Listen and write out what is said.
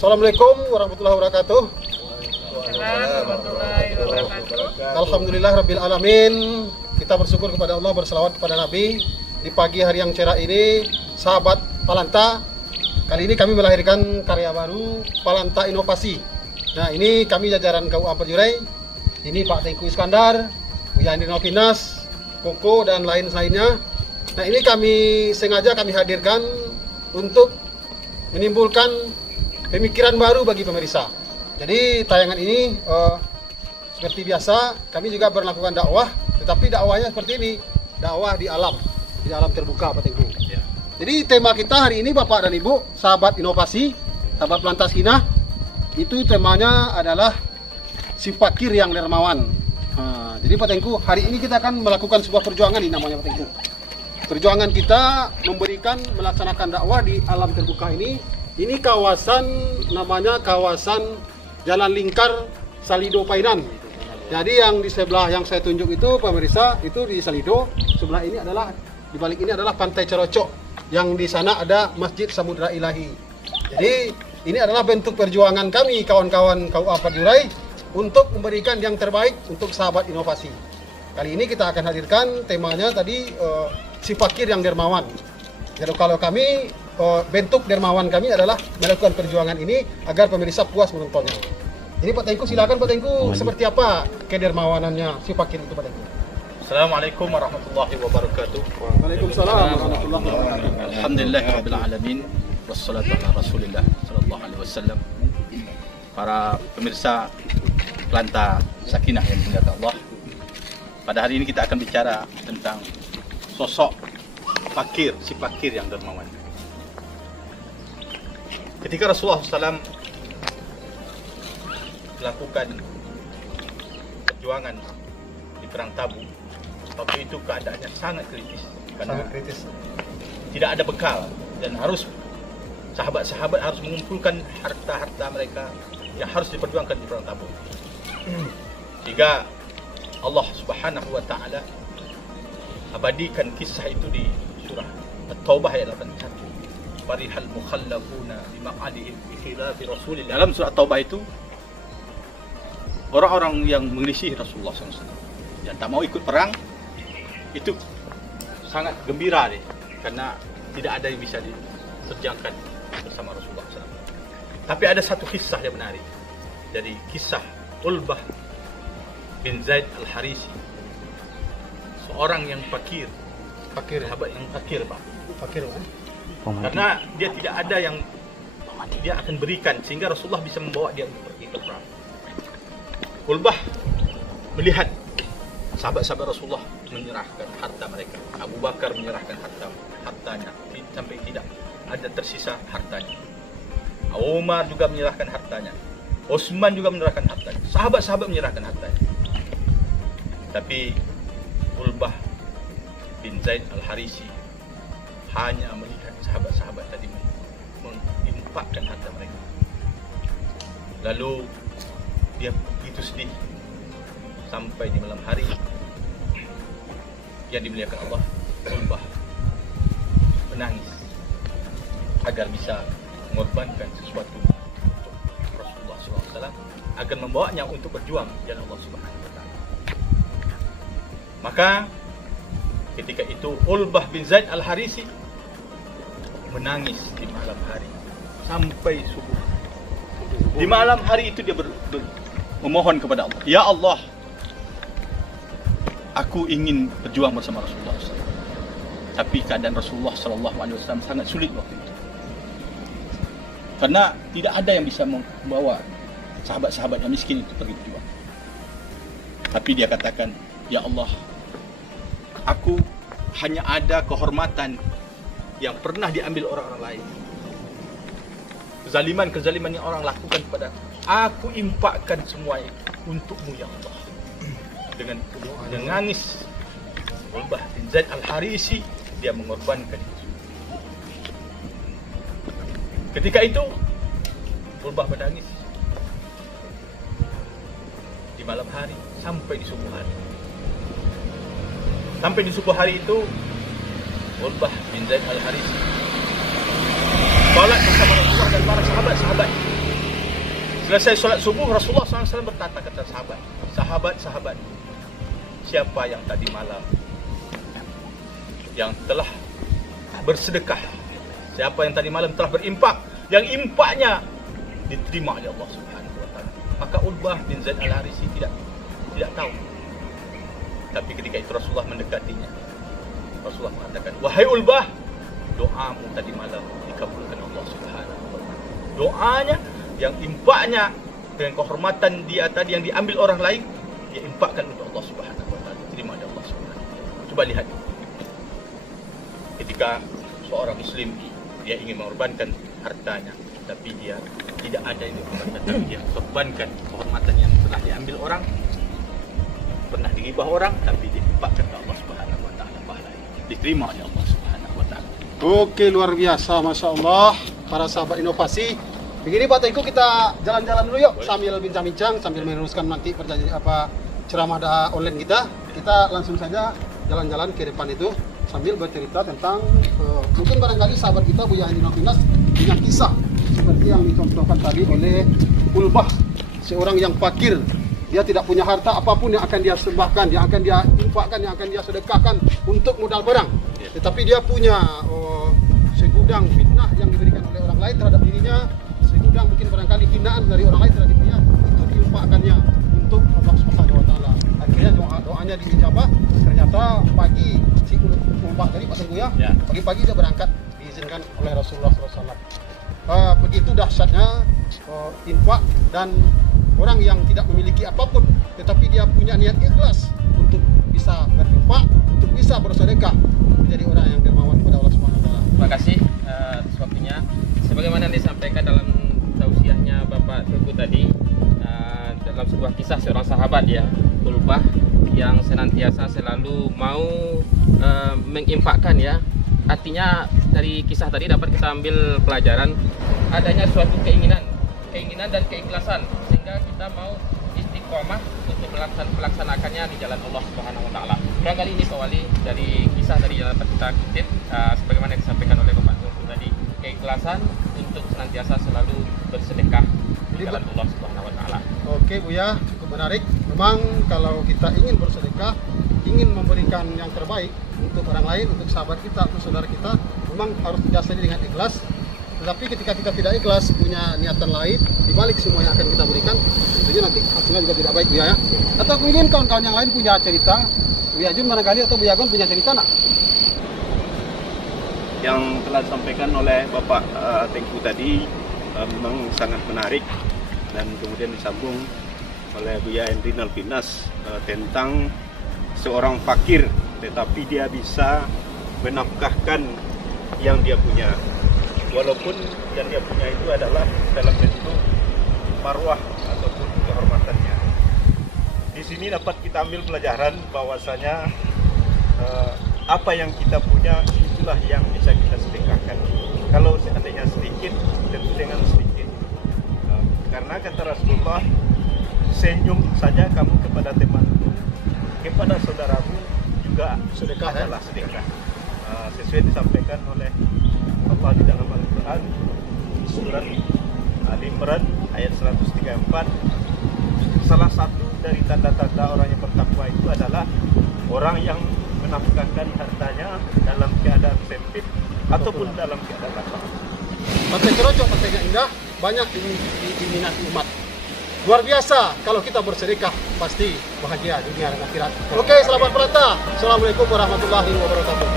Assalamualaikum warahmatullahi wabarakatuh. Alhamdulillah Rabbil Alamin. Kita bersyukur kepada Allah, berselawat kepada Nabi. Di pagi hari yang cerah ini, sahabat Palanta, kali ini kami melahirkan karya baru, Palanta Inovasi. Nah, ini kami jajaran KUA Perjurai. Ini Pak Tengku Iskandar, Yandi Novinas, Koko, dan lain-lainnya. Nah, ini sengaja kami hadirkan untuk menimbulkan pemikiran baru bagi pemirsa. Jadi tayangan ini seperti biasa kami juga melakukan dakwah, tetapi dakwahnya seperti ini, dakwah di alam terbuka Pak Tengku. Ya. Jadi tema kita hari ini Bapak dan Ibu, sahabat inovasi, sahabat Pelantas Kinah, itu temanya adalah si fakir yang dermawan. Nah, jadi Pak Tengku, hari ini kita akan melakukan sebuah perjuangan ini namanya Pak Tengku. Perjuangan kita melaksanakan dakwah di alam terbuka ini. Ini kawasan namanya kawasan Jalan Lingkar Salido Painan. Jadi yang di sebelah yang saya tunjuk itu pemirsa, itu di Salido. Sebelah ini adalah, di balik ini adalah Pantai Cerocok. Yang di sana ada Masjid Samudra Ilahi. Jadi ini adalah bentuk perjuangan kami kawan-kawan KUA Perjurai untuk memberikan yang terbaik untuk sahabat inovasi. Kali ini kita akan hadirkan temanya tadi si fakir yang dermawan. Jadi kalau kami bentuk dermawan kami adalah melakukan perjuangan ini agar pemirsa puas menontonnya. Jadi Pak Tengku, silakan Pak Tengku, seperti apa kedermawanannya si fakir itu Pak Tengku? Assalamualaikum warahmatullahi wabarakatuh. Waalaikumsalam warahmatullahi wabarakatuh. Alhamdulillahirabbil alamin wassalatu ala Rasulillah sallallahu alaihi wasallam. Para pemirsa Pelanta Sakinah yang dimuliakan Allah. Pada hari ini kita akan bicara tentang sosok fakir, si fakir yang dermawan. Ketika Rasulullah SAW melakukan perjuangan di Perang Tabuk, waktu itu keadaannya sangat kritis. Karena tidak ada bekal dan sahabat-sahabat harus mengumpulkan harta-harta mereka yang harus diperjuangkan di Perang Tabuk. Sehingga Allah Subhanahu wa taala abadikan kisah itu di surah At-Taubah ayat 81. Farihal mukhallafuna bimaq'adihim bi khilafi Rasulillah. Dalam surah At-Taubah itu orang-orang yang menyelisih Rasulullah SAW yang tak mau ikut perang itu sangat gembira deh, karena tidak ada yang bisa dikerjakan bersama Rasulullah SAW. Tapi ada satu kisah yang menarik dari kisah Ulbah bin Zaid Al-Harisi, seorang yang fakir, sahabat yang fakir Pak. Fakir kan? Karena dia tidak ada yang dia akan berikan sehingga Rasulullah bisa membawa dia untuk pergi ke perang. Ulbah melihat sahabat-sahabat Rasulullah menyerahkan harta mereka. Abu Bakar menyerahkan hartanya sampai tidak ada tersisa hartanya. Umar juga menyerahkan hartanya. Utsman juga menyerahkan hartanya. Sahabat-sahabat menyerahkan hartanya. Tapi Ulbah bin Zaid Al-Harisi hanya melihat sahabat-sahabat tadi menginfakkan harta mereka. Lalu dia begitu sedih sampai di malam hari yang dimuliakan Allah. Ulbah menangis agar bisa mengorbankan sesuatu untuk Rasulullah SAW agar membawanya untuk berjuang di jalan Allah Subhanahu wa taala. Maka ketika itu Ulbah bin Zaid Al-Harisi menangis di malam hari sampai subuh. Di malam hari itu dia memohon kepada Allah, "Ya Allah, aku ingin berjuang bersama Rasulullah SAW." Tapi keadaan Rasulullah SAW sangat sulit waktu itu. Karena tidak ada yang bisa membawa sahabat-sahabat yang miskin itu pergi berjuang. Tapi dia katakan, "Ya Allah, aku hanya ada kehormatan yang pernah diambil orang-orang lain. Kezaliman yang orang lakukan kepada aku, infakkan semuanya untukmu ya Allah." Dengan nangis Ulbah bin Zaid Al-Harisi dia mengorbankan itu. Ketika itu Ulbah menangis di malam hari sampai di subuh hari. Sampai di subuh hari itu Ulbah bin Zaid Al-Harisi sholat bersama Rasulullah dan para sahabat-sahabat Selesai sholat subuh, Rasulullah SAW berkata kepada sahabat-sahabat, siapa yang tadi malam yang telah bersedekah, siapa yang tadi malam telah berimpak, yang impaknya diterima oleh Allah Subhanahu wa taala. Maka Ulbah bin Zaid Al-Harisi tidak tahu. Tapi ketika itu Rasulullah mendekatinya. Rasulullah mengatakan, "Wahai Ulbah, doamu tadi malam dikabulkan Allah Subhanahu wa taala. Doanya yang impaknya dengan kehormatan dia tadi yang diambil orang lain, dia impakkan untuk Allah Subhanahu wa taala, diterima oleh Allah Subhanahu wa taala." Coba lihat. Ketika seorang muslim dia ingin mengorbankan hartanya, tapi dia tidak ada yang dikorbankan, tapi dia korbankan kehormatan yang telah diambil orang, pernah digibah orang, tapi diimpakkan ke Allah Subhanahu wa taala, pahalanya diterima oleh Allah Subhanahu wa taala. Oke, luar biasa, Masya Allah, para sahabat inovasi. Begini Pak Tengku, kita jalan-jalan dulu yuk, sambil bincang-bincang, sambil meneruskan nanti ceramah online kita. Kita langsung saja jalan-jalan ke depan itu, sambil bercerita tentang mungkin barangkali sahabat kita Buya Andi Novinas punya kisah seperti yang dicontohkan tadi oleh Ulbah, seorang yang fakir. Dia tidak punya harta apapun yang akan dia sembahkan, yang akan dia infakkan, yang akan dia sedekahkan untuk modal barang. Tetapi dia punya segudang fitnah yang diberikan oleh orang lain terhadap dirinya, segudang mungkin barangkali hinaan dari orang lain terhadap dirinya, itu diinfakkannya untuk Allah Subhanahu wa taala. Akhirnya doanya diijabah. Ternyata pagi si Ulbah tadi Pak Tengku ya, pagi-pagi dia berangkat diizinkan oleh Rasulullah SAW. Begitu dahsyatnya infak, dan orang yang tidak memiliki apapun tetapi dia punya niat ikhlas untuk bisa berinfak, untuk bisa bersedekah, menjadi orang yang dermawan kepada Allah Subhanahu wa taala. Terima kasih atas waktunya. Sebagaimana yang disampaikan dalam tausiahnya Bapak Tengku tadi, dalam sebuah kisah seorang sahabat ya, Ulbah, yang senantiasa selalu mau menginfakkan ya. Artinya dari kisah tadi dapat kita ambil pelajaran adanya suatu keinginan dan keikhlasan, sehingga kita mau istiqomah untuk melaksanakannya di jalan Allah Subhanahu wa taala. Barangkali ini Pak Wali dari kisah tadi yang dapat kita kutip, sebagaimana yang disampaikan oleh Bapak Tengku tadi, keikhlasan untuk senantiasa selalu bersedekah di jalan Allah Subhanahu wa taala. Oke Buya, cukup menarik. Memang kalau kita ingin bersedekah, ingin memberikan yang terbaik untuk orang lain, untuk sahabat kita, untuk saudara kita, memang harus didasari dengan ikhlas. Tetapi ketika kita tidak ikhlas, punya niatan lain di balik semua yang akan kita berikan, tentunya nanti hasilnya juga tidak baik Buya ya. Atau mungkin kawan-kawan yang lain punya cerita, Buya Jun barangkali atau Buya Gon punya cerita nak? Yang telah disampaikan oleh Bapak Tengku tadi memang sangat menarik, dan kemudian disambung oleh Buya Andi Novinas tentang seorang fakir tetapi dia bisa menafkahkan yang dia punya, walaupun yang dia punya itu adalah dalam bentuk marwah ataupun kehormatannya. Di sini dapat kita ambil pelajaran bahwasanya apa yang kita punya itulah yang bisa kita sedekahkan. Kalau seandainya sedikit, tentu dengan sedikit. Karena kata Rasulullah, senyum saja kamu kepada temanmu, kepada saudaramu juga sedekah adalah sedekah. Sesuai disampaikan oleh Allah di dalam Al-Quran, surat Al-Imran ayat 134. Salah satu dari tanda-tanda orang yang bertakwa itu adalah orang yang menafkahkan hartanya dalam keadaan sempit ataupun dalam keadaan lapang. Pantai Keroco, pantainya indah, banyak diminati umat. Luar biasa, kalau kita bersedekah pasti bahagia dunia dan akhirat. Oke, selamat pelanta. Assalamualaikum warahmatullahi wabarakatuh.